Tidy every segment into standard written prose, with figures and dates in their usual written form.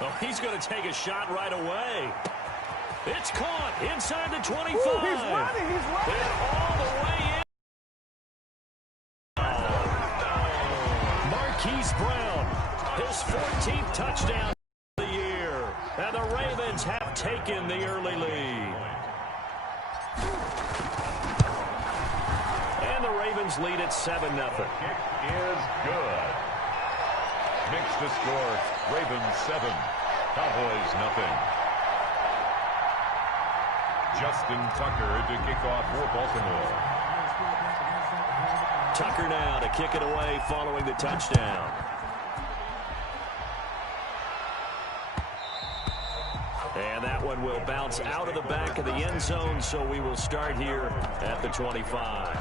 Oh, he's going to take a shot right away. It's caught inside the 25. Ooh, he's running. And all the way in. Marquise Brown, his 14th touchdown of the year. And the Ravens have taken the early lead. And the Ravens lead at 7-0. Kick is good. Makes the score Ravens 7, Cowboys 0. Justin Tucker to kick off for Baltimore. Tucker now to kick it away following the touchdown. And that one will bounce out of the back of the end zone, so we will start here at the 25.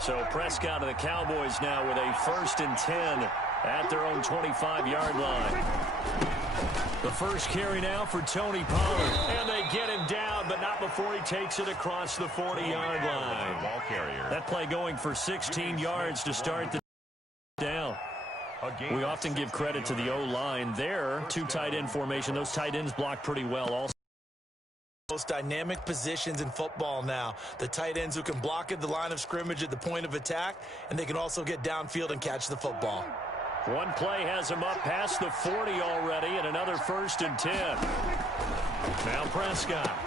So Prescott of the Cowboys now with a 1st and 10 at their own 25-yard line. The first carry now for Tony Pollard. And they get him down, but not before he takes it across the 40-yard line. Ball carrier. That play going for 16 yards to start the down. We often give credit to the O-line there. 2 tight end formation. Those tight ends block pretty well also. Most dynamic positions in football now. The tight ends who can block at the line of scrimmage at the point of attack, and they can also get downfield and catch the football. One play has him up past the 40 already, and another 1st and 10. Now Prescott.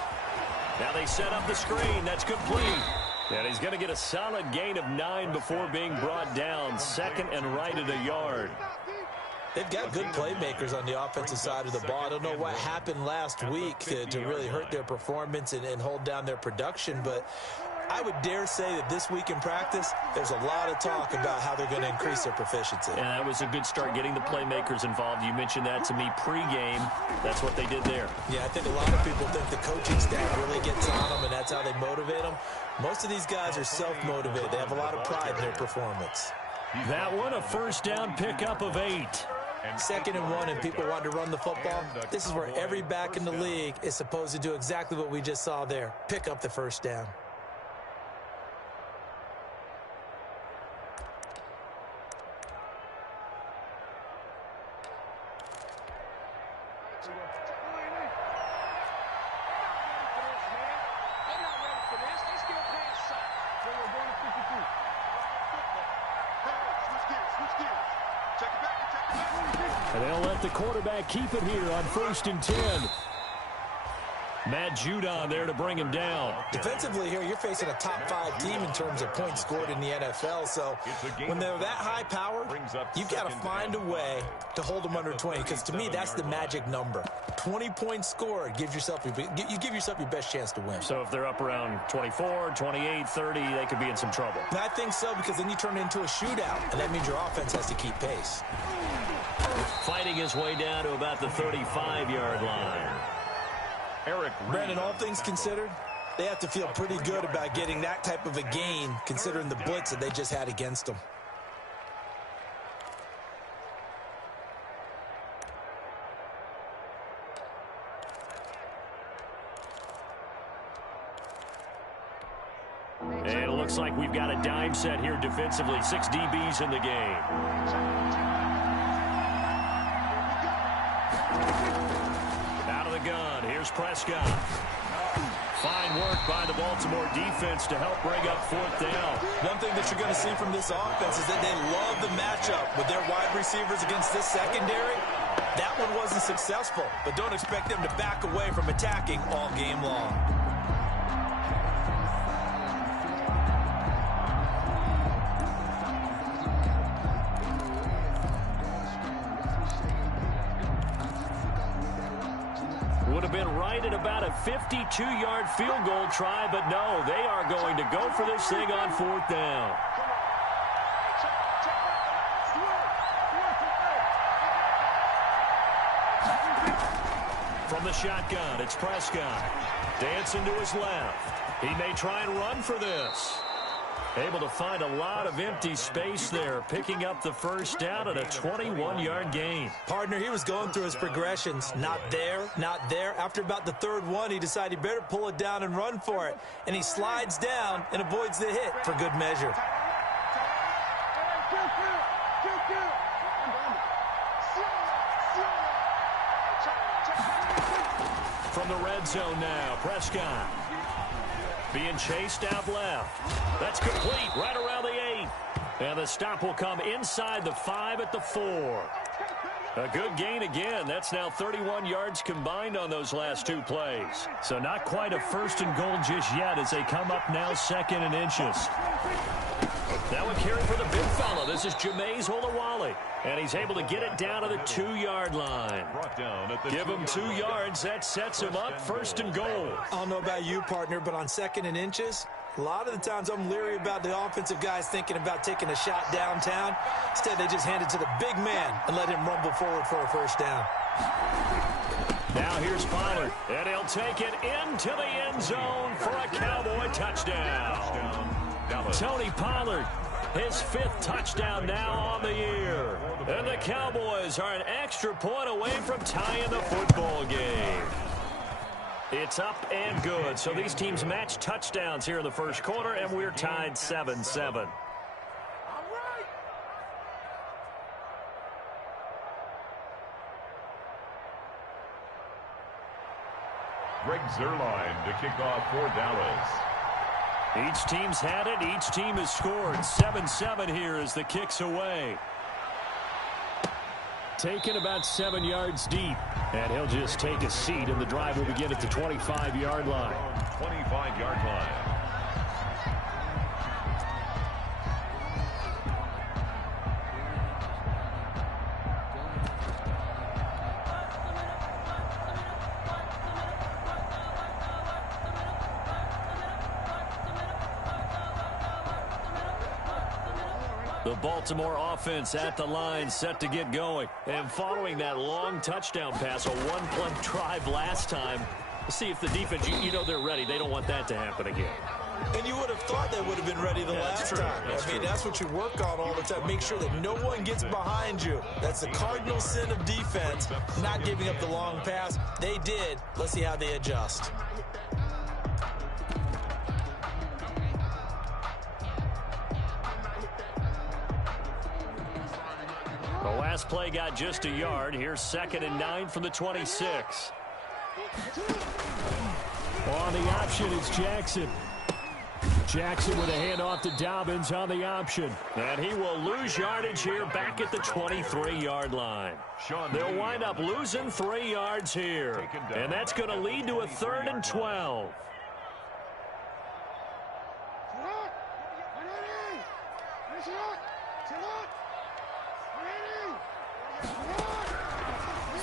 Now they set up the screen. That's complete. And he's going to get a solid gain of 9 before being brought down. 2nd and right at a yard. They've got good playmakers on the offensive side of the ball. I don't know what happened last week to really hurt their performance and hold down their production, but I would dare say that this week in practice, there's a lot of talk about how they're going to increase their proficiency. And that was a good start, getting the playmakers involved. You mentioned that to me pregame. That's what they did there. Yeah, I think a lot of people think the coaching staff really gets on them, and that's how they motivate them. Most of these guys are self-motivated. They have a lot of pride in their performance. That one, a 1st down pickup of 8. 2nd and 1, and people want to run the football. This is where every back in the league is supposed to do exactly what we just saw there. Pick up the 1st down. And they'll let the quarterback keep it here on 1st and 10. Matt Judon there to bring him down. Defensively here, you're facing a top 5 team in terms of points scored in the NFL. So when they're that high power, you've got to find a way to hold them under 20. Because to me, that's the magic number. 20 points scored gives yourself you give yourself your best chance to win. So if they're up around 24, 28, 30, they could be in some trouble. And I think so, because then you turn it into a shootout, and that means your offense has to keep pace. Fighting his way down to about the 35-yard line. Brandon, all things considered, they have to feel pretty good about getting that type of a gain, considering the blitz that they just had against them. And it looks like we've got a dime set here defensively. 6 DBs in the game. Gun. Here's Prescott. Fine work by the Baltimore defense to help bring up 4th down. One thing that you're going to see from this offense is that they love the matchup with their wide receivers against this secondary. That one wasn't successful, but don't expect them to back away from attacking all game long. Would have been right at about a 52-yard field goal try, but no, they are going to go for this thing on 4th down. From the the shotgun. It's Prescott. Dancing to his left. He may try and run for this. Able to find a lot of empty space there, picking up the first down at a 21-yard gain. Partner, he was going through his progressions. Not there, not there. After about the third one, he decided he better pull it down and run for it. And he slides down and avoids the hit for good measure. From the red zone now, Prescott. Being chased out left. That's complete right around the 8. And the stop will come inside the 5 at the 4. A good gain again. That's now 31 yards combined on those last 2 plays. So not quite a first and goal just yet as they come up now 2nd and inches. Now a carry for the big fella. This is Jameis Olawale. And he's able to get it down to the 2-yard line. Give him 2 yards. That sets him up 1st and goal. I don't know about you, partner, but on 2nd and inches, a lot of the times I'm leery about the offensive guys thinking about taking a shot downtown. Instead, they just hand it to the big man and let him rumble forward for a first down. Now here's Pollard, and he'll take it into the end zone for a Cowboy touchdown. Tony Pollard, his 5th touchdown now on the year. And the Cowboys are an extra point away from tying the football game. It's up and good. So these teams match touchdowns here in the first quarter, and we're tied 7-7. Greg Zuerlein to kick off for Dallas. Each team's had it. Each team has scored. 7-7 here as the kick's away. Taken about 7 yards deep. And he'll just take a seat, and the drive will begin at the 25-yard line. 25-yard line. The Baltimore offense at the line, set to get going. And following that long touchdown pass, a one-play drive last time, we'll see if the defense, you know they're ready. They don't want that to happen again. And you would have thought they would have been ready the last time. I mean, that's what you work on all the time. Make sure that no one gets behind you. That's the cardinal sin of defense, not giving up the long pass. They did. Let's see how they adjust. The last play got just a yard. Here's 2nd and 9 from the 26. On the option is Jackson. Jackson with a handoff to Dobbins on the option. And he will lose yardage here back at the 23-yard line. They'll wind up losing 3 yards here. And that's going to lead to a 3rd and 12.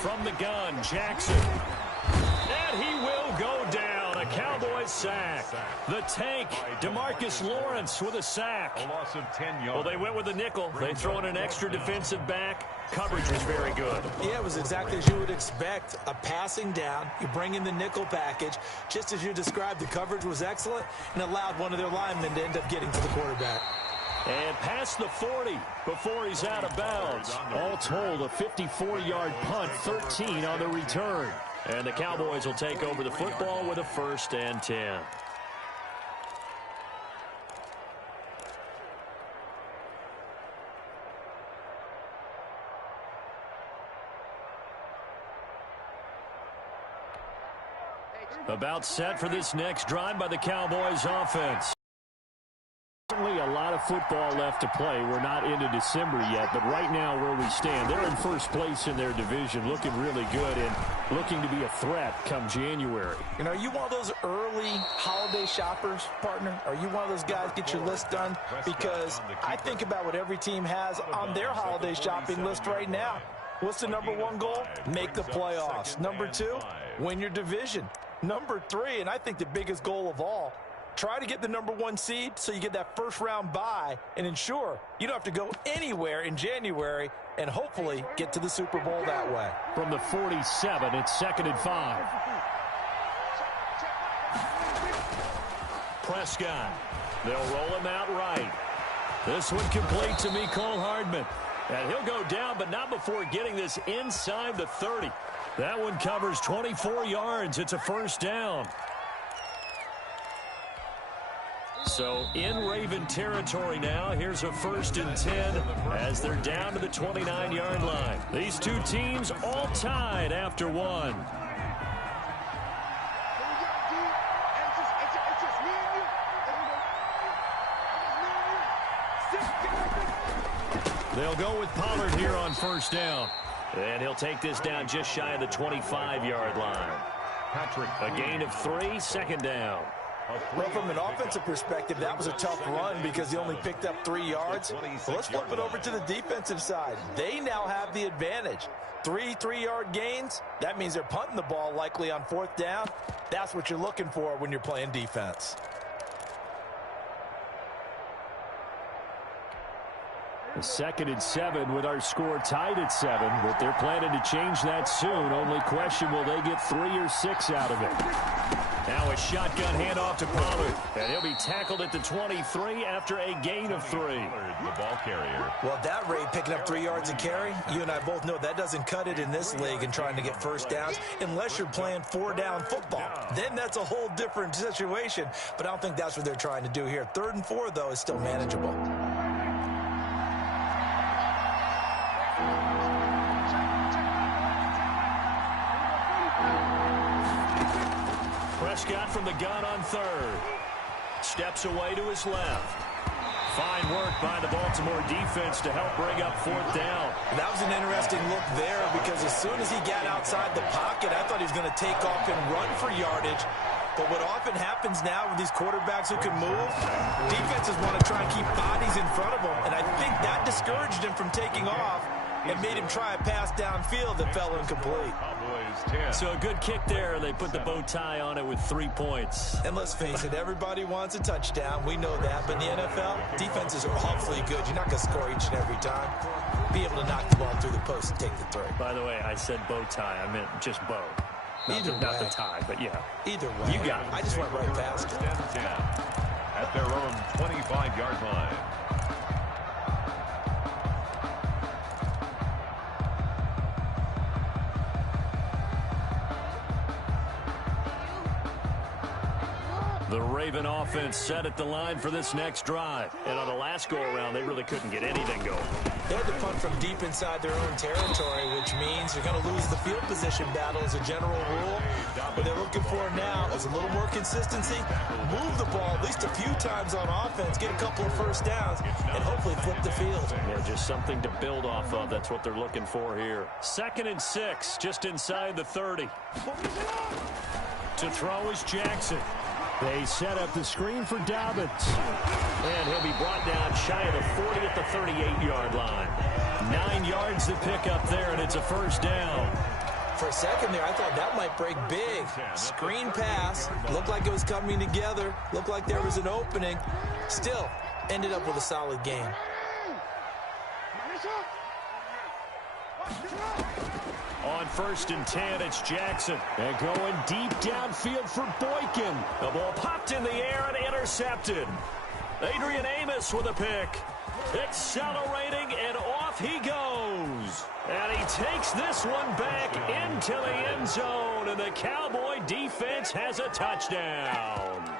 From the gun, Jackson. And he will go down. A Cowboys sack. The tank, DeMarcus Lawrence with a sack. A loss of 10 yards. Well, they went with the nickel. They throw in an extra defensive back. Coverage was very good. Yeah, it was exactly as you would expect. A passing down. You bring in the nickel package. Just as you described, the coverage was excellent and allowed one of their linemen to end up getting to the quarterback. And past the 40 before he's out of bounds. All told, a 54-yard punt, 13 on the return. And the Cowboys will take over the football with a 1st and 10. About set for this next drive by the Cowboys offense. Certainly a lot of football left to play. We're not into December yet, but right now where we stand, they're in first place in their division, looking really good and looking to be a threat come January. You know, are you one of those early holiday shoppers, partner? Are you one of those guys get your list done? Because I think about what every team has on their holiday shopping list right now. What's the #1 goal? Make the playoffs. #2, win your division. #3, and I think the biggest goal of all, Try to get the #1 seed so you get that first-round bye and ensure you don't have to go anywhere in January and hopefully get to the Super Bowl that way. From the 47, it's 2nd and 5. Prescott. They'll roll him out right. This one complete to Mecole Hardman. And he'll go down, but not before getting this inside the 30. That one covers 24 yards. It's a first down. So in Raven territory now, here's a 1st and 10 as they're down to the 29-yard line. These two teams all tied after one. They'll go with Pollard here on first down. And he'll take this down just shy of the 25-yard line. A gain of 3, 2nd down. Well, from an offensive perspective, that was a tough run because he only picked up 3 yards. Well, let's flip it over to the defensive side. They now have the advantage. 3 3-yard gains, that means they're punting the ball likely on 4th down. That's what you're looking for when you're playing defense. The 2nd and 7 with our score tied at 7, but they're planning to change that soon. Only question, will they get 3 or 6 out of it? Now a shotgun handoff to Pollard, and he'll be tackled at the 23 after a gain of 3. The ball carrier. Well, at that rate, picking up 3 yards a carry, you and I both know that doesn't cut it in this league and trying to get first downs unless you're playing 4-down football. Then that's a whole different situation, but I don't think that's what they're trying to do here. 3rd and 4, though, is still manageable. Prescott from the gun on 3rd. Steps away to his left. Fine work by the Baltimore defense to help bring up 4th down. That was an interesting look there because as soon as he got outside the pocket, I thought he was going to take off and run for yardage. But what often happens now with these quarterbacks who can move, defenses want to try and keep bodies in front of them. And I think that discouraged him from taking off and made him try a pass downfield that fell incomplete. So a good kick there. They put the bow tie on it with 3 points. And let's face it, everybody wants a touchdown. We know that. But in the NFL, defenses are awfully good. You're not going to score each and every time. Be able to knock the ball through the post and take the throw. By the way, I said bow tie. I meant just bow. Not the tie, but yeah. Either way. You got it. I just went right past it. At their own 25-yard line. The Raven offense set at the line for this next drive. And on the last go-around, they really couldn't get anything going. They had to punt from deep inside their own territory, which means you're going to lose the field position battle as a general rule. What they're looking for now is a little more consistency, move the ball at least a few times on offense, get a couple of first downs, and hopefully flip the field. Yeah, just something to build off of. That's what they're looking for here. 2nd and 6, just inside the 30. To throw is Jackson. They set up the screen for Dobbins. And he'll be brought down shy of the 40 at the 38-yard line. 9 yards to pick up there, and it's a first down. For a second there, I thought that might break big. Screen pass. Looked like it was coming together. Looked like there was an opening. Still, ended up with a solid game. On 1st and 10, it's Jackson. And going deep downfield for Boykin. The ball popped in the air and intercepted. Adrian Amos with a pick. Accelerating, and off he goes. And he takes this one back into the end zone. And the Cowboy defense has a touchdown.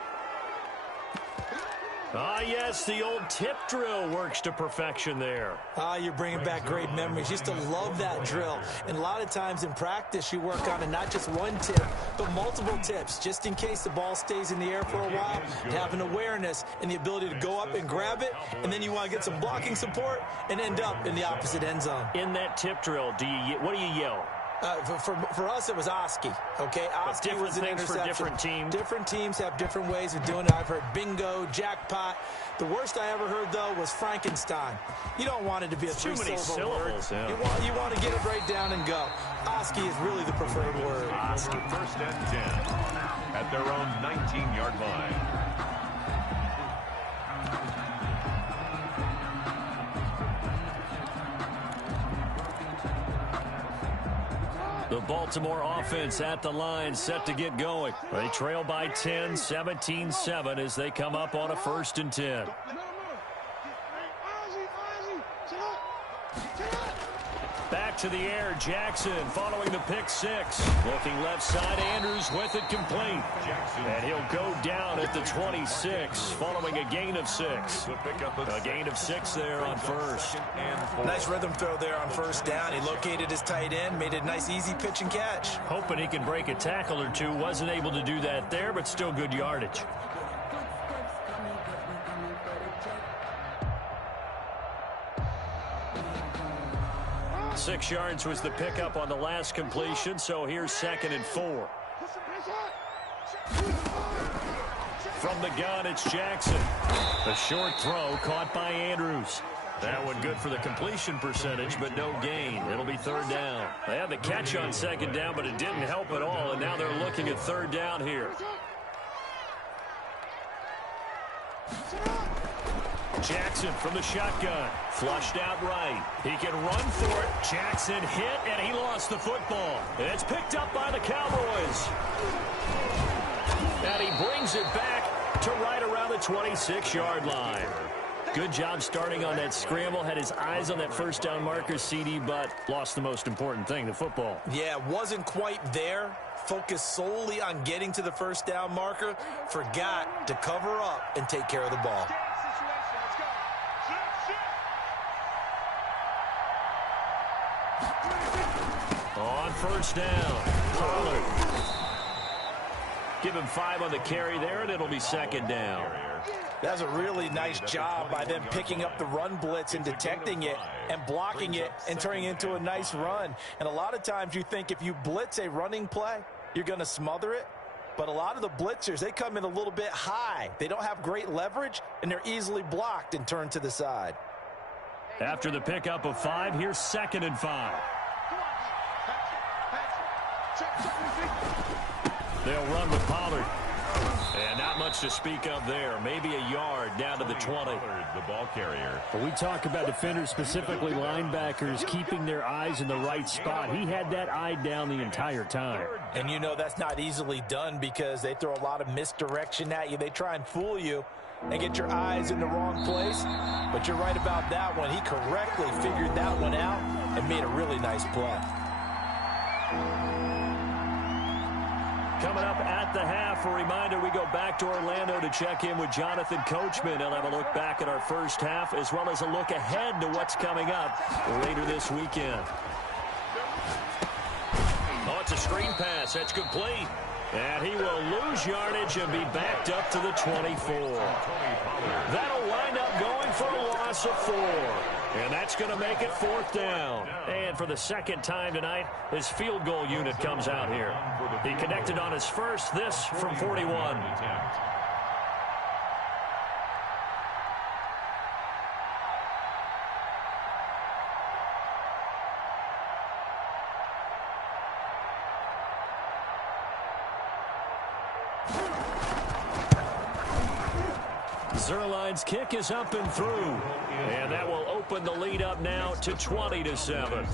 Ah, yes, the old tip drill works to perfection there. Ah, you're bringing back great memories. Used to love that drill. And a lot of times in practice, you work on it, not just one tip, but multiple tips, just in case the ball stays in the air for a while. To have an awareness and the ability to go up and grab it, and then you want to get some blocking support and end up in the opposite end zone. In that tip drill, what do you yell? For us, it was Oski, okay? Oski was an interception. For different teams. Different teams have different ways of doing it. I've heard bingo, jackpot. The worst I ever heard, though, was Frankenstein. You don't want it to be a three-syllable word. Yeah. You want to get it right down and go. Oski is really the preferred word. Oski. 1st and 10 at their own 19-yard line. Baltimore offense at the line, set to get going. They trail by 10, 17-7 as they come up on a 1st and 10. Back to the air, Jackson following the pick 6. Looking left side, Andrews with it complete. And he'll go down at the 26 following a gain of 6. A gain of 6 there on 1st. Nice rhythm throw there on 1st down. He located his tight end, made a nice easy pitch and catch. Hoping he can break a tackle or two. Wasn't able to do that there, but still good yardage. Six yards was the pickup on the last completion, so here's 2nd and 4. From the gun, it's Jackson. A short throw caught by Andrews. That one good for the completion percentage, but no gain. It'll be 3rd down. They had the catch on 2nd down, but it didn't help at all, and now they're looking at 3rd down here. Jackson from the shotgun. Flushed out right. He can run for it. Jackson hit, and he lost the football. It's picked up by the Cowboys. And he brings it back to right around the 26-yard line. Good job starting on that scramble. Had his eyes on that 1st down marker, CD, but lost the most important thing, the football. Yeah, wasn't quite there. Focused solely on getting to the 1st down marker. Forgot to cover up and take care of the ball. On 1st down, Pollard. Give him 5 on the carry there, and it'll be 2nd down. That's a really nice job by them picking up the run blitz and detecting it and blocking it and turning it into a nice run. And a lot of times you think if you blitz a running play, you're going to smother it. But a lot of the blitzers, they come in a little bit high. They don't have great leverage, and they're easily blocked and turned to the side. After the pickup of 5, here's 2nd and 5. They'll run with Pollard. And not much to speak of there. Maybe a yard down to the 20. The ball carrier. But we talk about defenders, specifically linebackers, keeping their eyes in the right spot. He had that eye down the entire time. And you know that's not easily done because they throw a lot of misdirection at you. They try and fool you and get your eyes in the wrong place. But you're right about that one. He correctly figured that one out and made a really nice play. Coming up at the half, a reminder, we go back to Orlando to check in with Jonathan Coachman. He'll have a look back at our 1st half as well as a look ahead to what's coming up later this weekend. Oh, it's a screen pass. That's complete. And he will lose yardage and be backed up to the 24. That'll wind up going for a loss of 4. And that's going to make it 4th down. And for the 2nd time tonight, his field goal unit comes out here. He connected on his first, this from 41. Zerline's kick is up and through. And that will open the lead up now to 20-7.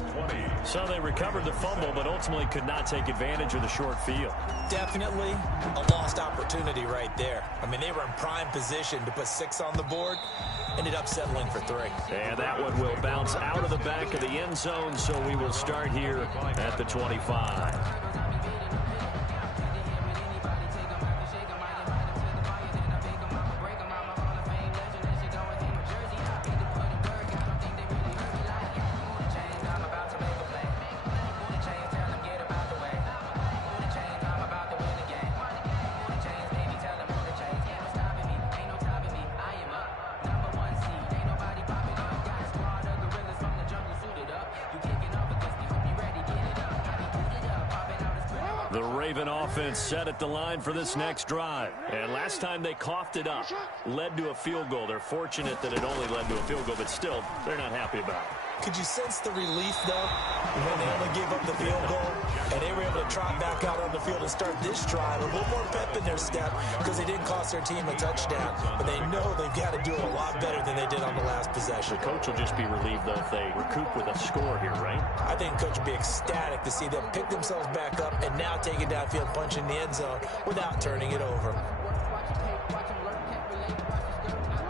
So they recovered the fumble, but ultimately could not take advantage of the short field. Definitely a lost opportunity right there. I mean, they were in prime position to put 6 on the board. Ended up settling for 3. And that one will bounce out of the back of the end zone, so we will start here at the 25. The Raven offense set at the line for this next drive. And last time they coughed it up, led to a field goal. They're fortunate that it only led to a field goal, but still, they're not happy about it. Could you sense the relief, though, when they only gave up the field goal and they were able to trot back out on the field and start this drive? A little more pep in their step because they didn't cost their team a touchdown, but they know they've got to do it a lot better than they did on the last possession. The coach will just be relieved, though, if they recoup with a score here, right? I think the coach will be ecstatic to see them pick themselves back up and now take it downfield, punch in the end zone without turning it over.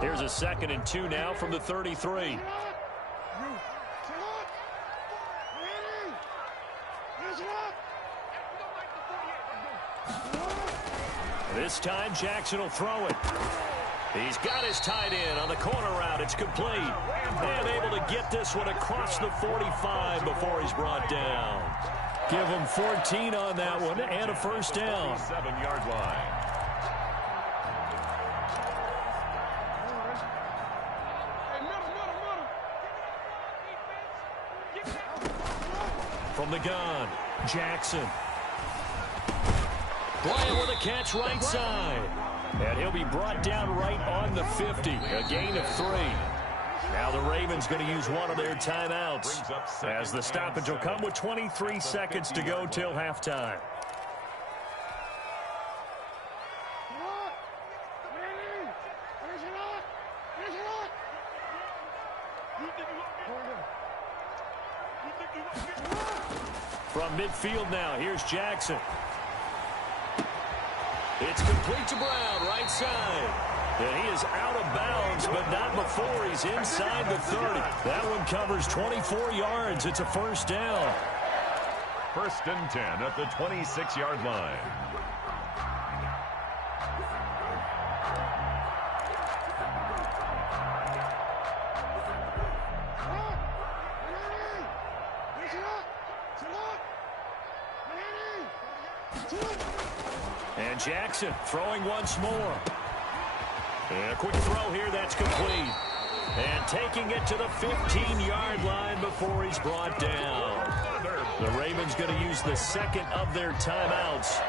Here's a 2nd and 2 now from the 33. This time, Jackson will throw it. He's got his tight end on the corner route. It's complete. And able to get this one across the 45 before he's brought down. Give him 14 on that one and a first down. 7-yard line. From the gun, Jackson. Bryant with a catch right side. And he'll be brought down right on the 50. A gain of 3. Now the Ravens going to use one of their timeouts as the stoppage will come with 23 seconds to go till halftime. From midfield now, here's Jackson. It's complete to Brown, right side. And he is out of bounds, but not before he's inside the 30. That one covers 24 yards. It's a first down. 1st and 10 at the 26-yard line. And Jackson throwing once more. And a quick throw here, that's complete. And taking it to the 15-yard line before he's brought down. The Ravens going to use the 2nd of their timeouts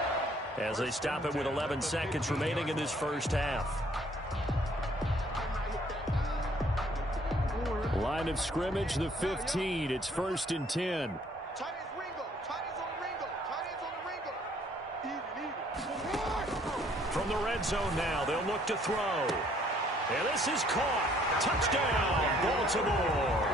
as they stop it with 11 seconds remaining in this first half. Line of scrimmage, the 15. It's 1st and 10. From the red zone now, they'll look to throw. And this is caught. Touchdown, Baltimore.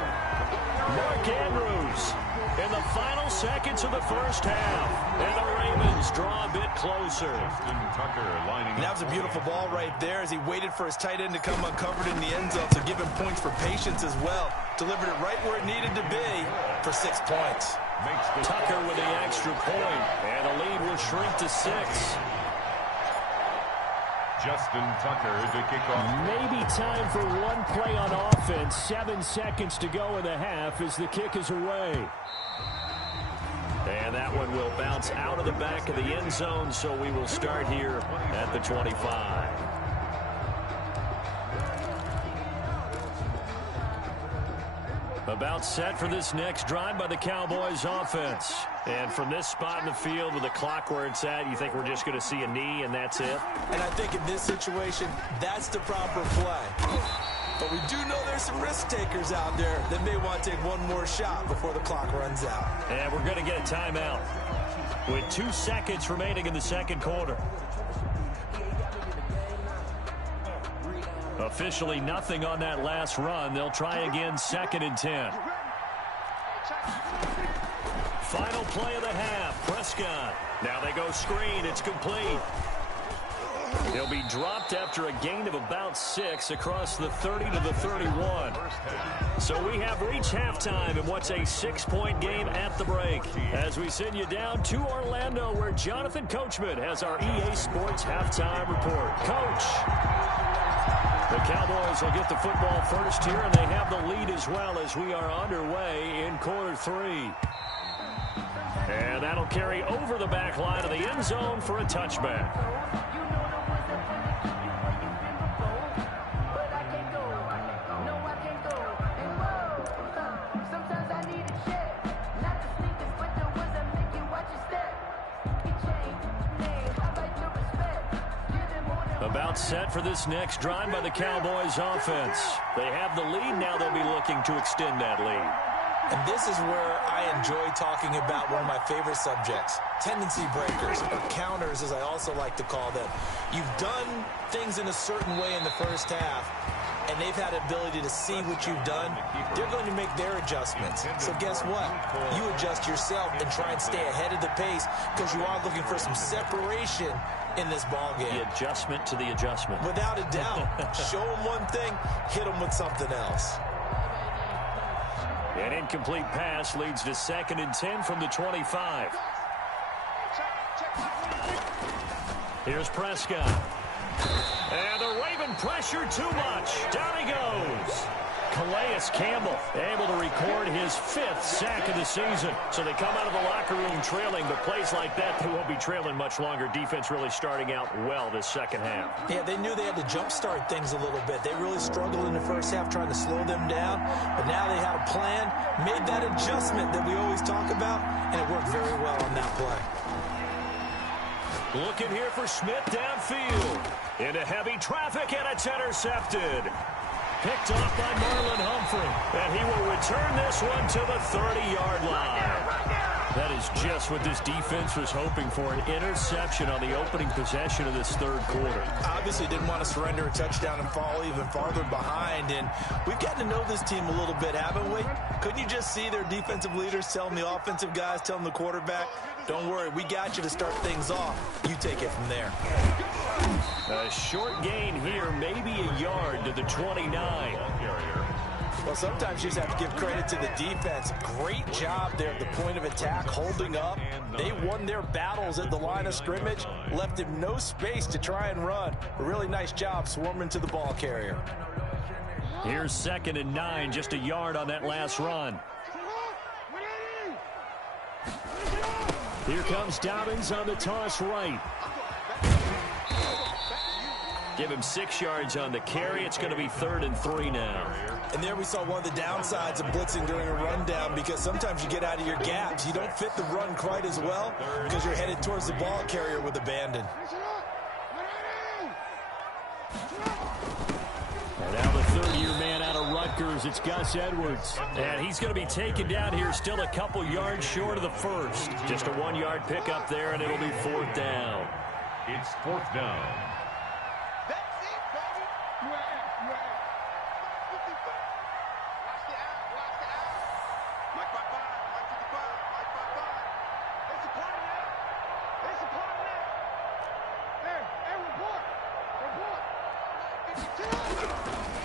Mark Andrews in the final seconds of the first half. And the Ravens draw a bit closer. And that was a beautiful ball right there as he waited for his tight end to come uncovered in the end zone to give him points for patience as well. Delivered it right where it needed to be for 6 points. Tucker with the extra point. And the lead will shrink to 6. Justin Tucker to kick off. Maybe time for one play on offense. 7 seconds to go in the half as the kick is away. And that one will bounce out of the back of the end zone, so we will start here at the 25. About set for this next drive by the Cowboys offense. And from this spot in the field with the clock where it's at, you think we're just going to see a knee and that's it? And I think in this situation, that's the proper play. But we do know there's some risk takers out there that may want to take one more shot before the clock runs out. And we're going to get a timeout with 2 seconds remaining in the second quarter. Officially nothing on that last run. They'll try again, 2nd and 10. Final play of the half, Prescott. Now they go screen, it's complete. He'll be dropped after a gain of about 6 across the 30 to the 31. So we have reached halftime in what's a 6-point game at the break. As we send you down to Orlando, where Jonathan Coachman has our EA Sports halftime report. Coach. The Cowboys will get the football first here, and they have the lead as well as we are underway in quarter 3. And that'll carry over the back line of the end zone for a touchback. About set for this next drive by the Cowboys offense. They have the lead. Now they'll be looking to extend that lead. And this is where I enjoy talking about one of my favorite subjects, tendency breakers, or counters, as I also like to call them. You've done things in a certain way in the first half, and they've had the ability to see what you've done. They're going to make their adjustments. So guess what? You adjust yourself and try and stay ahead of the pace because you are looking for some separation in this ball game. The adjustment to the adjustment. Without a doubt. Show them one thing, hit them with something else. An incomplete pass leads to 2nd and 10 from the 25. Here's Prescott. And the Raven pressure too much. Down he goes. Calais Campbell able to record his 5th sack of the season. So they come out of the locker room trailing, but plays like that, they won't be trailing much longer. Defense really starting out well this second half. Yeah, they knew they had to jumpstart things a little bit. They really struggled in the first half trying to slow them down, but now they had a plan, made that adjustment that we always talk about, and it worked very well on that play. Looking here for Smith downfield. Into heavy traffic, and it's intercepted. Picked off by Marlon Humphrey, and he will return this one to the 30-yard line. That is just what this defense was hoping for, an interception on the opening possession of this third quarter. Obviously didn't want to surrender a touchdown and fall even farther behind, and we've gotten to know this team a little bit, haven't we? Couldn't you just see their defensive leaders telling the offensive guys, telling the quarterback, don't worry, we got you to start things off. You take it from there. A short gain here, maybe a yard to the 29. Well, sometimes you just have to give credit to the defense. Great job there at the point of attack, holding up. They won their battles at the line of scrimmage, left him no space to try and run. A really nice job swarming to the ball carrier. Here's 2nd and 9, just a yard on that last run. Here comes Dobbins on the toss right. Give him 6 yards on the carry. It's going to be 3rd and 3 now. And there we saw one of the downsides of blitzing during a rundown, because sometimes you get out of your gaps. You don't fit the run quite as well because you're headed towards the ball carrier with abandon. And now the third-year man out of Rutgers, it's Gus Edwards. And he's going to be taken down here, still a couple yards short of the first. Just a 1-yard pickup there, and it'll be 4th down. It's 4th down.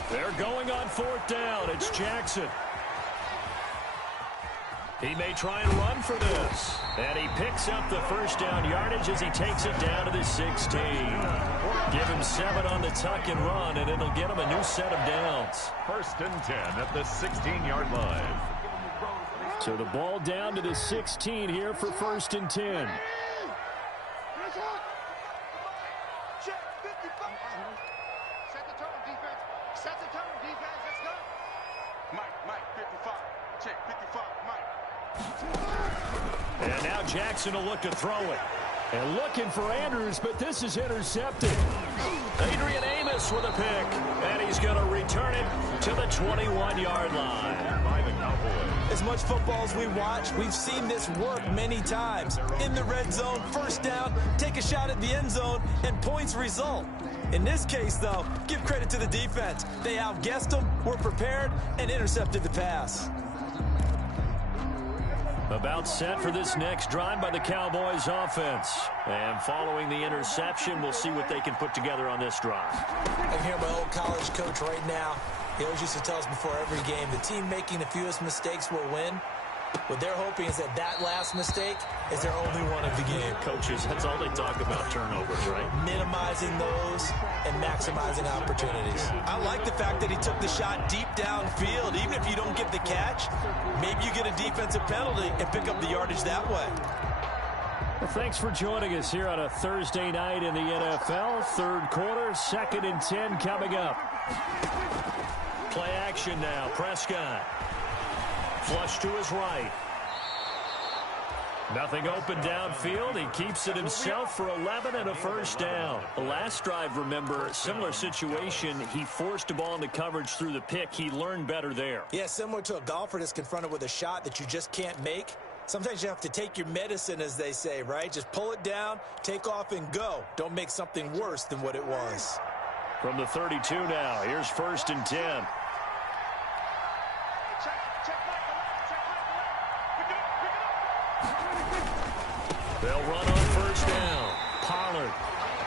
They're going on 4th down. It's Jackson. He may try and run for this. And he picks up the first down yardage as he takes it down to the 16. Give him 7 on the tuck and run, and it'll get him a new set of downs. 1st and 10 at the 16-yard line. So the ball down to the 16 here for 1st and 10. And now Jackson will look to throw it. And looking for Andrews, but this is intercepted. Adrian Amos with a pick. And he's going to return it to the 21-yard line. By the Cowboys. As much football as we watch, we've seen this work many times. In the red zone, 1st down, take a shot at the end zone, and points result. In this case, though, give credit to the defense. They outguessed them, were prepared, and intercepted the pass. About set for this next drive by the Cowboys offense. And following the interception, we'll see what they can put together on this drive. I can hear my old college coach right now. He always used to tell us before every game, the team making the fewest mistakes will win. What they're hoping is that that last mistake is their only one of the game. Coaches, that's all they talk about, turnovers, right? Minimizing those and maximizing opportunities. I like the fact that he took the shot deep downfield. Even if you don't get the catch, maybe you get a defensive penalty and pick up the yardage that way. Well, thanks for joining us here on a Thursday night in the NFL. Third quarter, 2nd and 10 coming up. Play action now. Prescott. Flush to his right. Nothing open downfield. He keeps it himself for 11 and a first down. The last drive, remember, similar situation. He forced a ball into coverage through the pick. He learned better there. Yeah, similar to a golfer that's confronted with a shot that you just can't make. Sometimes you have to take your medicine, as they say, right? Just pull it down, take off, and go. Don't make something worse than what it was. From the 32 now, here's 1st and 10. They'll run on 1st down. Pollard.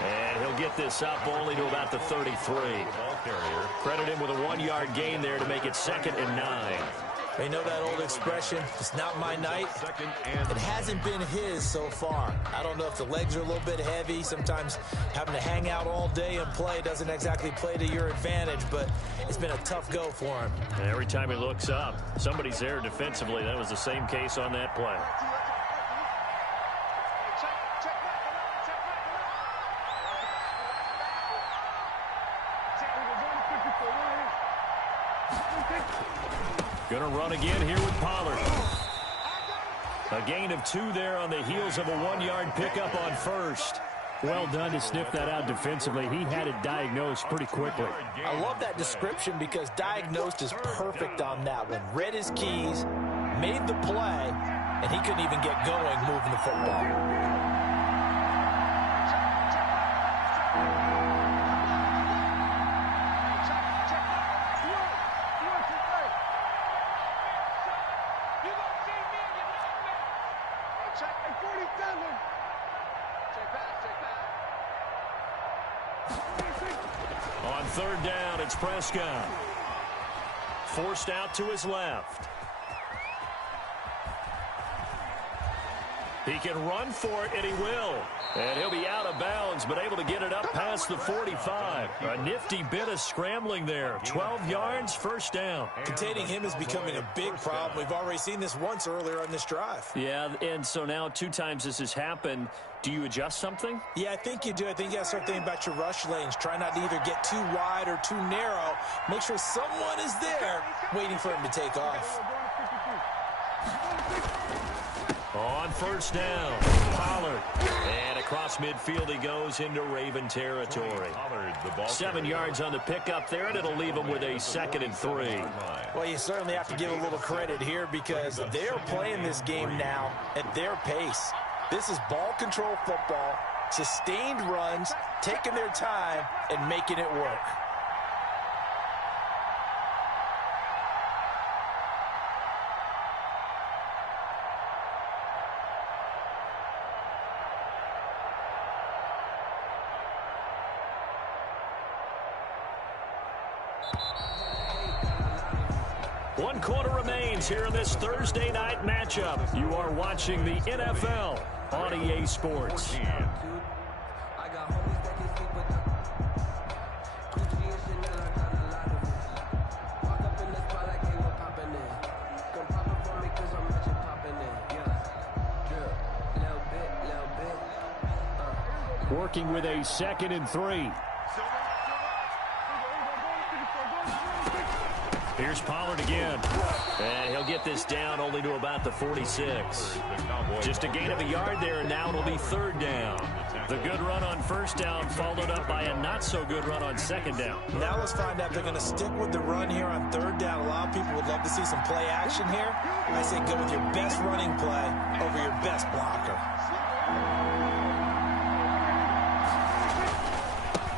And he'll get this up only to about the 33. Credit him with a 1-yard gain there to make it 2nd and 9. They know that old expression, it's not my night. It hasn't been his so far. I don't know if the legs are a little bit heavy. Sometimes having to hang out all day and play doesn't exactly play to your advantage, but it's been a tough go for him. Every time he looks up, somebody's there defensively. That was the same case on that play. Going to run again here with Pollard. A gain of 2 there on the heels of a 1-yard pickup on 1st. Well done to sniff that out defensively. He had it diagnosed pretty quickly. I love that description because diagnosed is perfect on that one. Read his keys, made the play, and he couldn't even get going moving the football. On 3rd down, it's Prescott. Forced out to his left. He can run for it, and he will. And he'll be out of bounds, but able to get it up past the 45. A nifty bit of scrambling there. 12 yards, 1st down. Containing him is becoming a big problem. We've already seen this once earlier on this drive. Yeah, and so now 2 times this has happened. Do you adjust something? Yeah, I think you do. I think you got to start thinking about your rush lanes. Try not to either get too wide or too narrow. Make sure someone is there waiting for him to take off. On 1st down, Pollard. And across midfield he goes into Raven territory. 7 yards on the pickup there, and it'll leave him with a 2nd and 3. Well, you certainly have to give a little credit here because they're playing this game now at their pace. This is ball control football, sustained runs, taking their time, and making it work. One quarter remains here in this Thursday night matchup. You are watching the NFL on EA Sports. Working with a 2nd and 3. Here's Pollard again. And he'll get this down only to about the 46. Just a gain of a yard there, and now it'll be 3rd down. The good run on 1st down followed up by a not-so-good run on 2nd down. Now let's find out if they're going to stick with the run here on 3rd down. A lot of people would love to see some play action here. I say go with your best running play over your best blocker.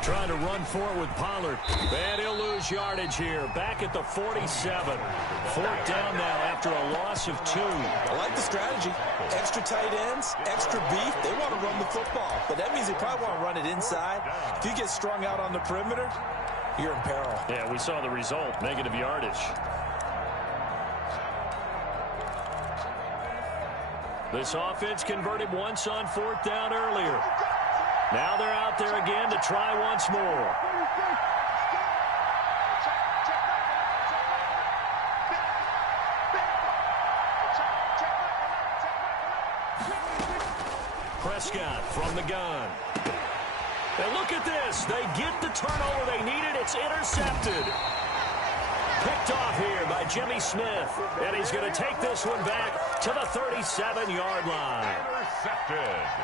Trying to run for it with Pollard. And he'll lose yardage here. Back at the 47. 4th down now after a loss of 2. I like the strategy. Extra tight ends, extra beef. They want to run the football. But that means they probably want to run it inside. If you get strung out on the perimeter, you're in peril. Yeah, we saw the result. Negative yardage. This offense converted once on 4th down earlier. Now they're out there again to try once more. Prescott from the gun. And look at this. They get the turnover they needed. It's intercepted. picked off here by Jimmy Smith. And he's going to take this one back to the 37-yard line.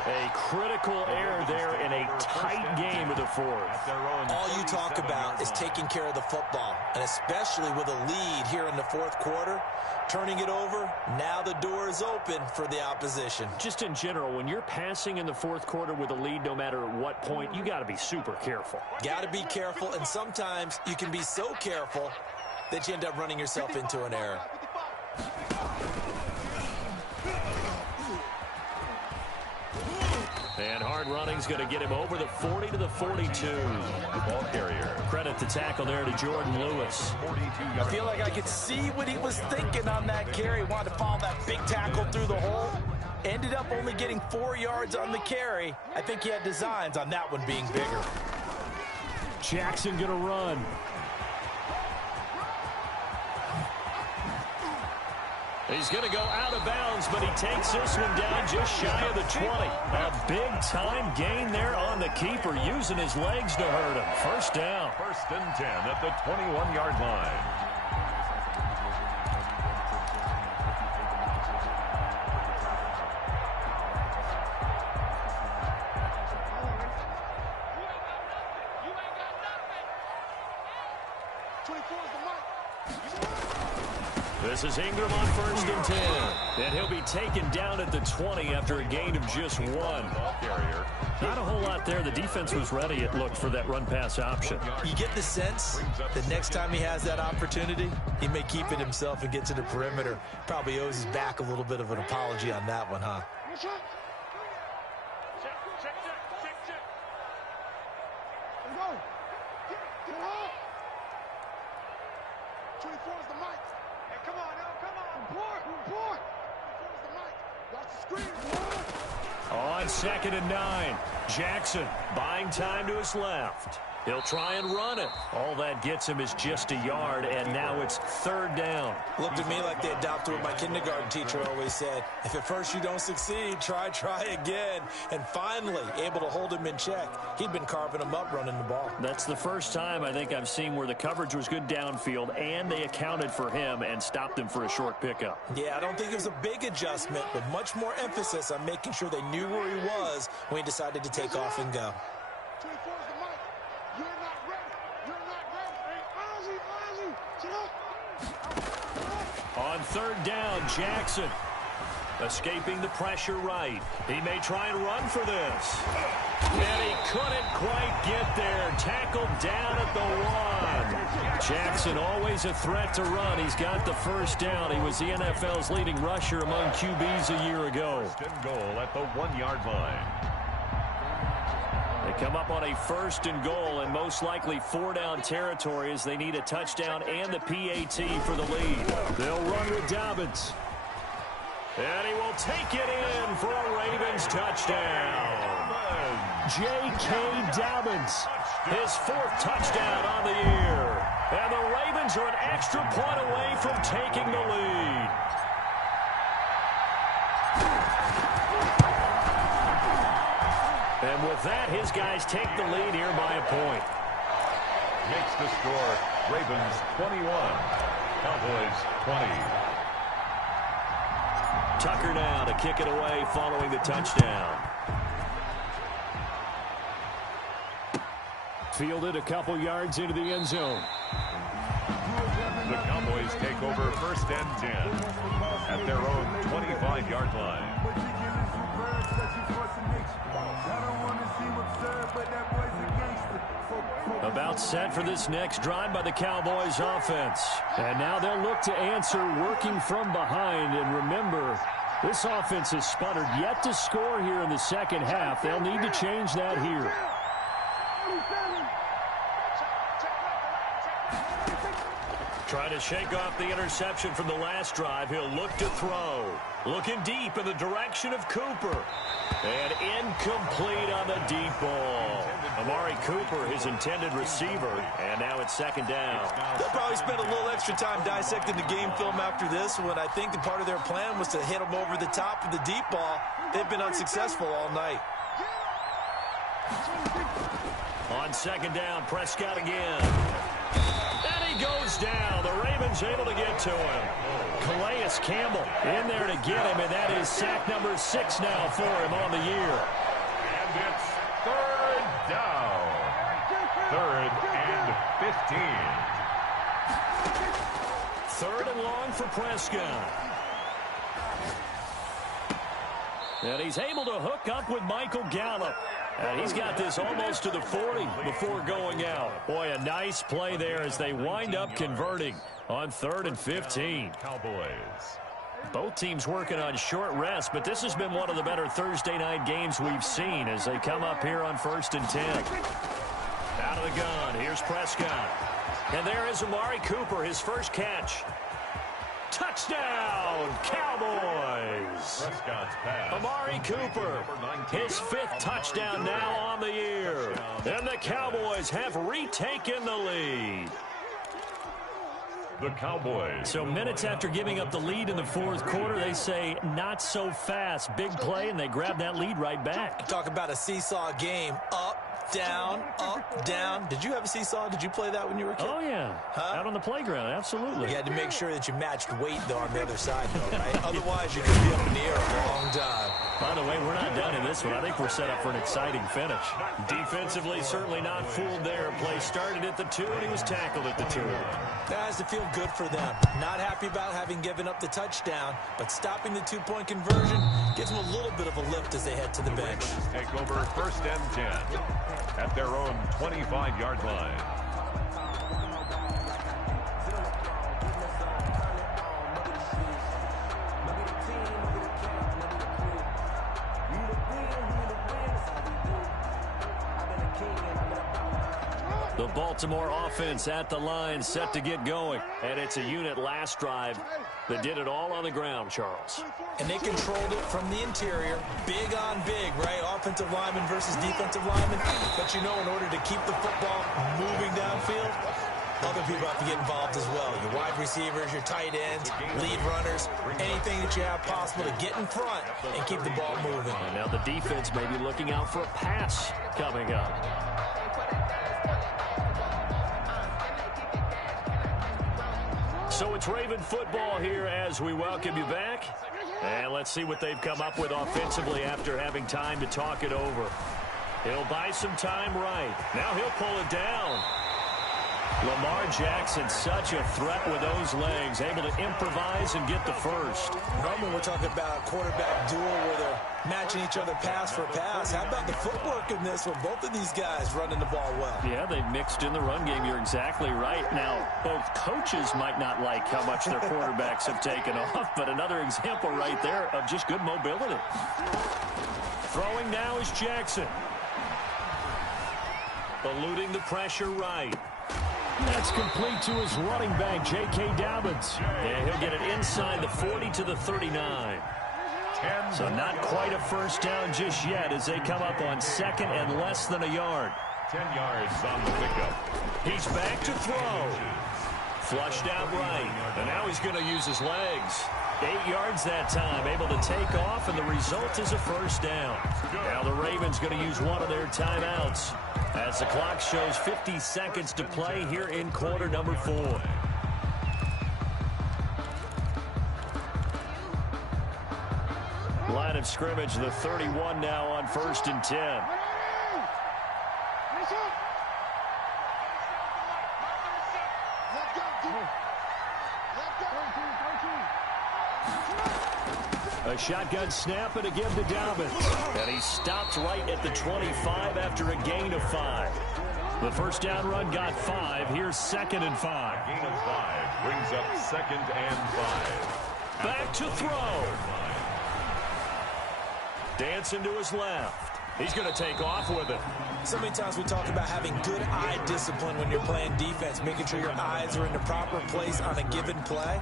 A critical error there in a tight game of the fourth. All you talk about is taking care of the football, and especially with a lead here in the fourth quarter, turning it over, now the door is open for the opposition. Just in general, when you're passing in the fourth quarter with a lead, no matter at what point, you got to be super careful. Got to be careful, and sometimes you can be so careful that you end up running yourself into an error. And hard running's going to get him over the 40 to the 42. The ball carrier. Credit the tackle there to Jordan Lewis. I feel like I could see what he was thinking on that carry. Wanted to follow that big tackle through the hole. Ended up only getting 4 yards on the carry. I think he had designs on that one being bigger. Jackson going to run. He's going to go out of bounds, but he takes this one down just shy of the 20. A big-time gain there on the keeper, using his legs to hurt him. First down. 1st and 10 at the 21-yard line. This is Ingram on 1st and 10. And he'll be taken down at the 20 after a gain of just 1. Not a whole lot there. The defense was ready, it looked, for that run-pass option. You get the sense that next time he has that opportunity, he may keep it himself and get to the perimeter. Probably owes his back a little bit of an apology on that one, huh? On 2nd and 9, Jackson buying time to his left. He'll try and run it. All that gets him is just a yard, and now it's 3rd down. Looked to me like they adopted what my kindergarten teacher always said. If at first you don't succeed, try again. And finally, able to hold him in check. He'd been carving him up running the ball. That's the first time I think I've seen where the coverage was good downfield, and they accounted for him and stopped him for a short pickup. Yeah, I don't think it was a big adjustment, but much more emphasis on making sure they knew where he was when he decided to take off and go. On 3rd down, Jackson escaping the pressure right. He may try and run for this. And he couldn't quite get there. Tackled down at the 1. Jackson always a threat to run. He's got the first down. He was the NFL's leading rusher among QBs a year ago. 1st and goal at the 1-yard line. They come up on a 1st and goal, and most likely 4-down territory as they need a touchdown and the PAT for the lead. They'll run with Dobbins. And he will take it in for a Ravens touchdown. J.K. Dobbins, his 4th touchdown on the year. And the Ravens are an extra point away from taking the lead. And with that, his guys take the lead here by a point. Makes the score Ravens 21, Cowboys 20. Tucker now to kick it away following the touchdown. Fielded a couple yards into the end zone. The Cowboys take over 1st and 10 at their own 25-yard line. About set for this next drive by the Cowboys offense. And now they'll look to answer working from behind. And remember, this offense has sputtered yet to score here in the second half. They'll need to change that here. Trying to shake off the interception from the last drive. He'll look to throw. Looking deep in the direction of Cooper. And incomplete on the deep ball. Amari Cooper, his intended receiver. And now it's 2nd down. They'll probably spend a little extra time dissecting the game film after this one. I think the part of their plan was to hit him over the top of the deep ball. They've been unsuccessful all night. On 2nd down, Prescott again. And he goes down. The Ravens able to get to him. Calais Campbell in there to get him, and that is sack number 6 now for him on the year. And it's third down. 3rd and 15. 3rd and long for Prescott. And he's able to hook up with Michael Gallup. And he's got this almost to the 40 before going out. Boy, a nice play there as they wind up converting on 3rd and 15. Cowboys. Both teams working on short rest, but this has been one of the better Thursday night games we've seen as they come up here on 1st and 10. Out of the gun, here's Prescott. And there is Amari Cooper, his first catch. Touchdown, Cowboys! Prescott's pass. Amari Cooper, his 5th touchdown now on the year. And the Cowboys have retaken the lead. The Cowboys. So minutes after giving up the lead in the 4th quarter, they say, not so fast. Big play, and they grab that lead right back. Talk about a seesaw game. Up, down, up, down. Did you have a seesaw? Did you play that when you were a kid? Oh, yeah. Out on the playground, absolutely. You had to make sure that you matched weight, though, on the other side, though, right? Otherwise, you could be up in the air a long time. By the way, we're not done in this one. I think we're set up for an exciting finish. Defensively, certainly not fooled there. Play started at the 2, and he was tackled at the 2. That has to feel good for them. Not happy about having given up the touchdown, but stopping the 2-point conversion gives them a little bit of a lift as they head to the bench. Take over 1st and 10 at their own 25-yard line. The Baltimore offense at the line, set to get going. And it's a unit last drive that did it all on the ground, Charles. And they controlled it from the interior. Big on big, right? Offensive lineman versus defensive lineman. But you know, in order to keep the football moving downfield, other people have to get involved as well. Your wide receivers, your tight ends, lead runners, anything that you have possible to get in front and keep the ball moving. And now the defense may be looking out for a pass coming up. So it's Raven football here as we welcome you back. And let's see what they've come up with offensively after having time to talk it over. He'll buy some time right. Now he'll pull it down. Lamar Jackson, such a threat with those legs, able to improvise and get the first. Normally we're talking about a quarterback duel where they're matching each other pass for pass. How about the footwork in this with both of these guys running the ball well? Yeah, they've mixed in the run game. You're exactly right. Now, both coaches might not like how much their quarterbacks have taken off, but another example right there of just good mobility. Throwing now is Jackson. Eluding the pressure right. That's complete to his running back, J.K. Dobbins. And he'll get it inside the 40 to the 39. So not quite a first down just yet as they come up on 2nd and less than a yard. 10 yards on the pickup. He's back to throw. Flushed out right. And now he's going to use his legs. 8 yards that time, able to take off, and the result is a first down. Now the Ravens going to use one of their timeouts as the clock shows 50 seconds to play here in quarter number 4. Line of scrimmage, the 31 now on 1st and 10. A shotgun snap and a give to Dobbins. And he stopped right at the 25 after a gain of 5. The first down run got 5. Here's 2nd and 5. Gain of 5 brings up 2nd and 5. Back to throw. Dancing to his left. He's going to take off with it. So many times we talk about having good eye discipline when you're playing defense, making sure your eyes are in the proper place on a given play.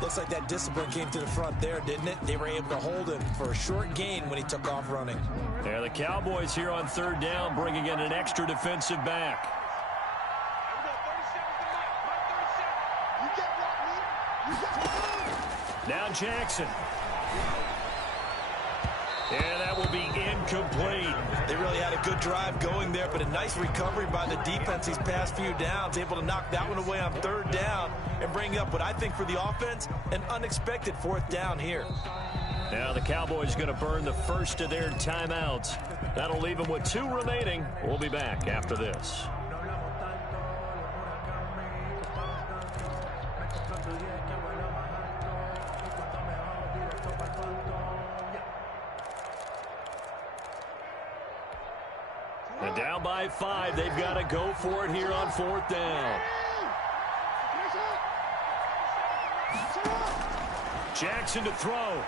Looks like that discipline came to the front there, didn't it? They were able to hold him for a short gain when he took off running. Yeah, the Cowboys here on 3rd down, bringing in an extra defensive back. Now Jackson. And that will be incomplete. They really had to good drive going there, but a nice recovery by the defense these past few downs, able to knock that one away on third down and bring up what I think for the offense, an unexpected fourth down here. Now the Cowboys going to burn the first of their timeouts. That'll leave them with 2 remaining. We'll be back after this. And down by 5, they've got to go for it here on fourth down. Jackson to throw.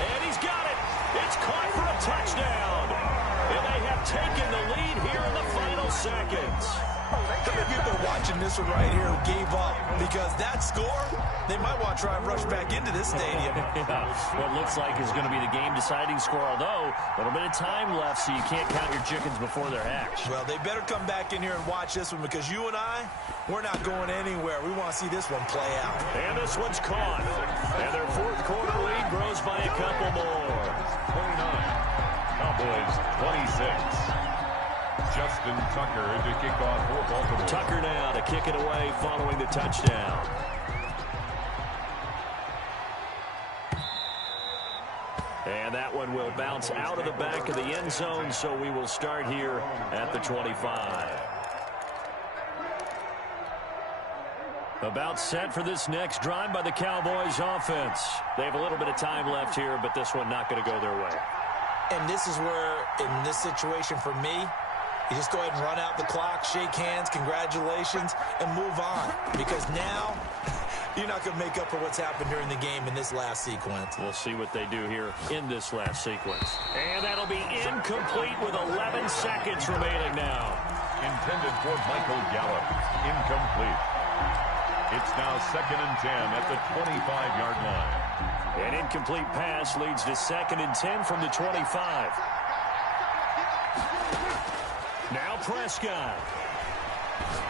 And he's got it. It's caught for a touchdown. And they have taken the lead here in the final seconds. How many people are watching this one right here who gave up? Because that score, they might want to try and rush back into this stadium. What looks like is going to be the game-deciding score, although a little bit of time left, so you can't count your chickens before they're hatched. Well, they better come back in here and watch this one, because you and I, we're not going anywhere. We want to see this one play out. And this one's caught. And their fourth quarter lead grows by a couple more. 29. Cowboys 26. Justin Tucker to kick off for Baltimore. Tucker now to kick it away following the touchdown. And that one will bounce out of the back of the end zone, so we will start here at the 25. About set for this next drive by the Cowboys offense. They have a little bit of time left here, but this one not going to go their way. And this is where, in this situation for me, you just go ahead and run out the clock, shake hands, congratulations, and move on. Because now, you're not going to make up for what's happened during the game in this last sequence. We'll see what they do here in this last sequence. And that'll be incomplete with 11 seconds remaining now. Intended for Michael Gallup. Incomplete. It's now 2nd and 10 at the 25-yard line. An incomplete pass leads to 2nd and 10 from the 25. Now Prescott.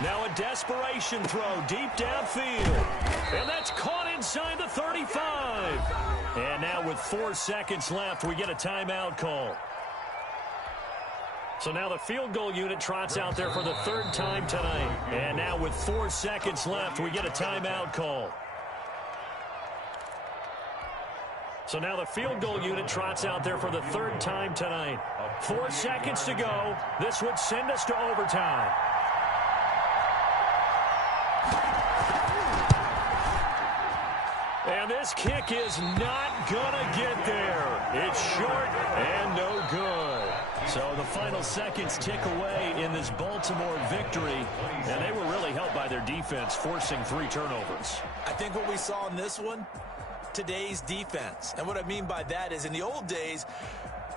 Now a desperation throw deep downfield. And that's caught inside the 35. And now with 4 seconds left, we get a timeout call. So now the field goal unit trots out there for the 3rd time tonight. And now with 4 seconds left, we get a timeout call. So now the field goal unit trots out there for the 3rd time tonight. 4 seconds to go. This would send us to overtime. And this kick is not gonna get there. It's short and no good. So the final seconds tick away in this Baltimore victory. And they were really helped by their defense, forcing 3 turnovers. I think what we saw in this one, today's defense. And what I mean by that is in the old days,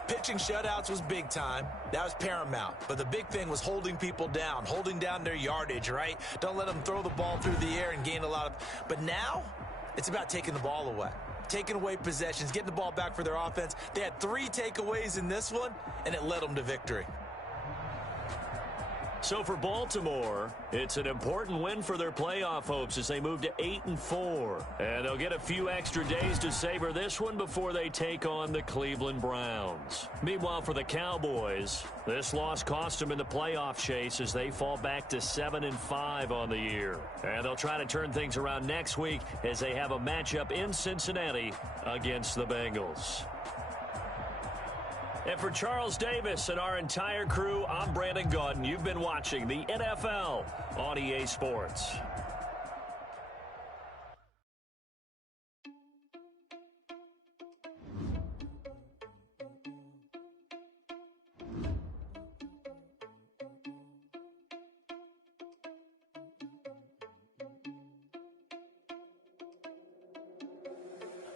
pitching shutouts was big time. That was paramount. But the big thing was holding people down, holding down their yardage, right? Don't let them throw the ball through the air and gain a lot of... But now, it's about taking the ball away. Taking away possessions, getting the ball back for their offense. They had 3 takeaways in this one, and it led them to victory. So for Baltimore, it's an important win for their playoff hopes as they move to 8-4. And they'll get a few extra days to savor this one before they take on the Cleveland Browns. Meanwhile, for the Cowboys, this loss cost them in the playoff chase as they fall back to 7-5 on the year. And they'll try to turn things around next week as they have a matchup in Cincinnati against the Bengals. And for Charles Davis and our entire crew, I'm Brandon Gaudin. You've been watching the NFL on EA Sports.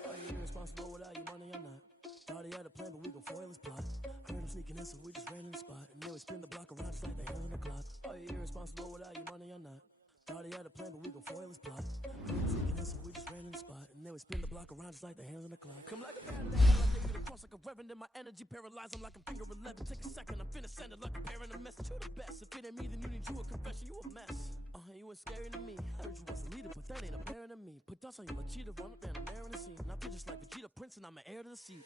Are you irresponsible without your money or not? Thought he had a plan, but we gon' foil his plot. Heard him sneaking in, so we just ran in the spot. And then we spin the block around just like the hands on the clock. Are you irresponsible without your money or not? Thought he had a plan, but we gon' foil his plot. Heard him sneaking in, so we just ran in the spot. And then we spin the block around just like the hands on the clock. Come like a bad dad, I take it across like a reverend. And my energy paralyzed, I'm like a finger 11. Take a second, I'm finna send it like a parent a message to the best. If it ain't me, then you need you a confession, you a mess. You ain't scary to me. Heard you was a leader, but that ain't apparent to me. Put dust on you like cheetah, run up down the air in the scene. I feel just like Vegeta Prince, and I'm an heir to the seat.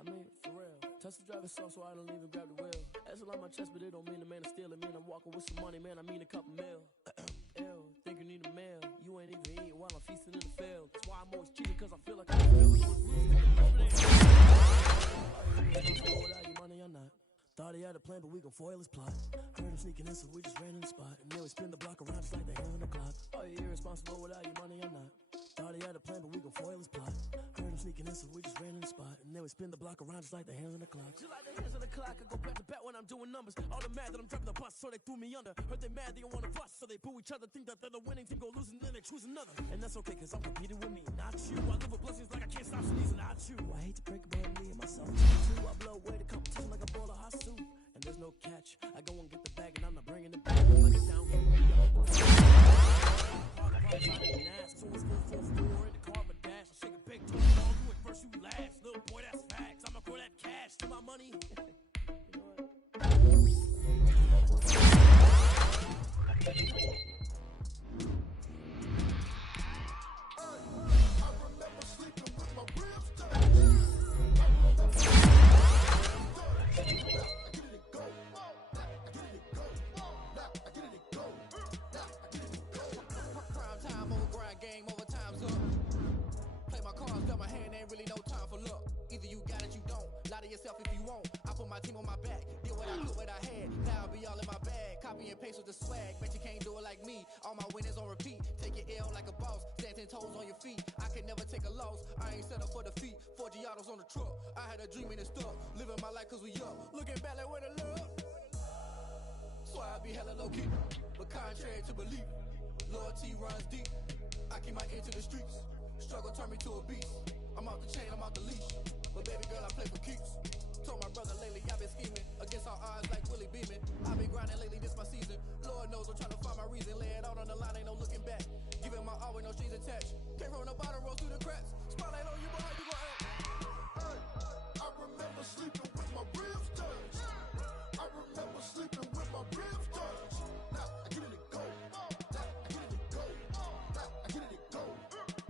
I mean, for real. Touch the driver's soft so I don't even grab the wheel. That's on my chest, but it don't mean the man is stealing. Mean I'm walking with some money, man, I mean a couple mil. Ew, think you need a meal. You ain't even eating while I'm feasting in the field. That's why I'm always cheating, cause I feel like I'm without your money or not. Thought he had a plan, but we gon' foil his plot. Heard him sneaking in, so we just ran in the spot. And then we spin the block around just like the hand on the clock. Are you irresponsible without your money or not? Thought he had a plan, but we gon' foil his plot. Heard him sneaking in, so we just ran in the spot. And then we spin the block around just like the hands on the clock. Just like the hands on the clock, I go back to back when I'm doing numbers. All the mad that I'm driving the bus, so they threw me under. Heard they mad, they don't wanna bust, so they boo each other. Think that they're the winning team, go losing, then they choose another. And that's okay, cause I'm competing with me, not you. I live with blessings like I can't stop sneezing, not you. I hate to break it, but me and myself too. I blow away the competition like a bowl of hot soup. And there's no catch. I go and get the bag, and I'm not bringing it back. Like a down game. So it's full four in the car, but dash. I shake a big toe, all do it first, you last. Little boy, that's facts. I'ma throw that cash to my money. If you won't, I put my team on my back. Did what I could, what I had. Now I'll be all in my bag. Copy and paste with the swag. Bet you can't do it like me. All my winners on repeat. Take your L like a boss. Stand 10 toes on your feet. I can never take a loss. I ain't set up for defeat. 4 Giottos on the truck. I had a dream and it's stuck. Living my life cause we up. Looking back like where the love. So I be hella low key. But contrary to belief, loyalty runs deep. I keep my ear to the streets. Struggle turn me to a beast. I'm out the chain, I'm out the leash. But baby girl, I play for keeps. Told my brother lately I've been scheming against all odds like Willie Beeman. I've been grinding lately, this my season. Lord knows I'm trying to find my reason. Lay it out on the line, ain't no looking back. Giving my all with no strings attached. Came from the bottom, roll through the cracks. Spotlight on you, but how you gon' act? Hey, I remember sleeping with my ribs touched. I remember sleeping with my ribs touched. Now I get it to go. Now I get it to go. Now I get it to go.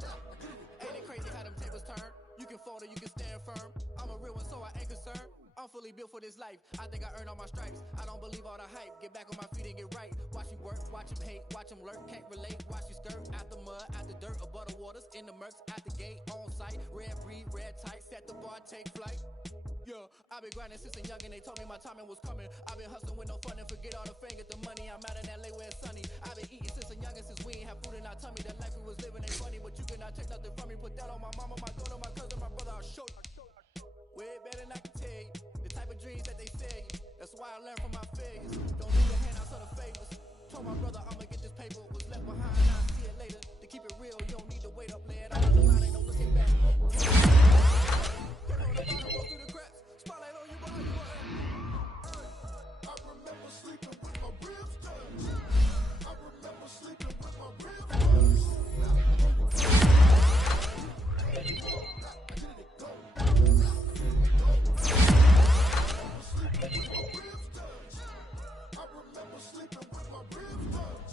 Now I get it to go. Ain't it crazy how them tables turn? You can fold or you can stand firm. I'm a real one, so I ain't concerned. I'm fully built for this life. I think I earned all my stripes. I don't believe all the hype. Get back on my feet and get right. Watch you work, watch him hate, watch him lurk. Can't relate, watch you skirt. Out the mud, out the dirt, above the waters, in the murks, out the gate, on site. Red breed, red tight, set the bar, take flight. Yeah, I've been grinding since a young and they told me my timing was coming. I've been hustling with no fun and forget all the fame, get the money. I'm out in LA where it's sunny. I've been eating since a young and since we ain't have food in our tummy. The life we was living ain't funny, but you cannot take nothing from me. Put that on my mama, my daughter, my cousin, my brother, I'll show you. Way better than I can tell you. The type of dreams that they sell you. That's why I learned from my failures. Don't do the handouts or the favors. Told my brother I'ma get this paper. Was left behind, I'll see it later. To keep it real, you don't need to wait up. Lay it all on the line, ain't no looking back. Came on the bottom, roll through the cracks. Spotlight on you, but how you gon' act? Hey, I remember sleeping with my ribs touched. I remember sleeping with my ribs touched. Now I get it to go. Now I get it to go. I remember sleeping with my ribs touched.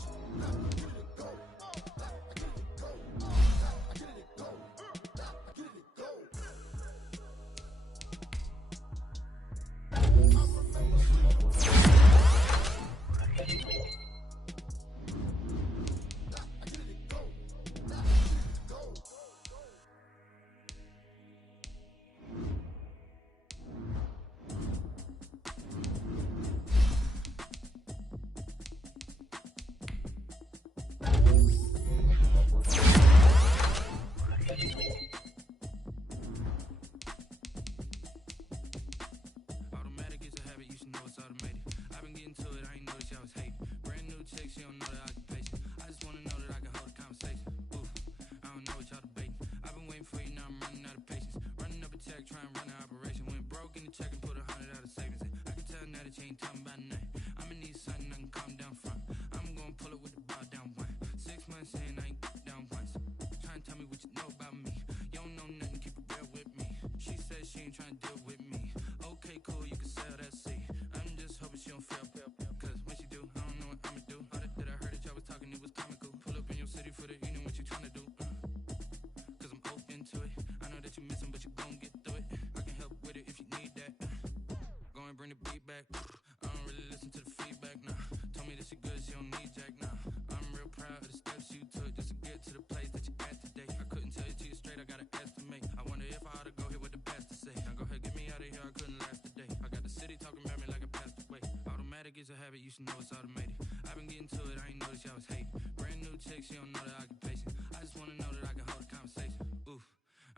habit, you should know it's automated. I've been getting to it, I ain't noticed y'all was hating. Brand new chick, she don't know the occupation. I just wanna know that I can hold a conversation. Oof,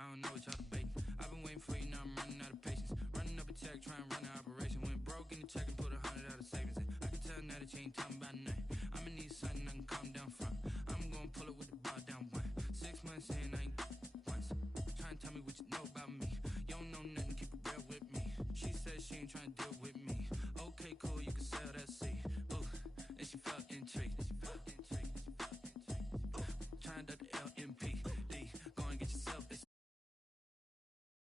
I don't know what y'all debating. I've been waiting for you, now I'm running out of patience. Running up a check, trying to run an operation. Went broke in the check and put 100 out of savings in. I can tell now that you ain't talking about nothing. I'ma need something I can calm down from. I'm gonna pull it with the bar down one. 6 months in, I ain't once. Trying to tell me what you know about me. You don't know nothing, keep it real with me. She said she ain't trying to deal with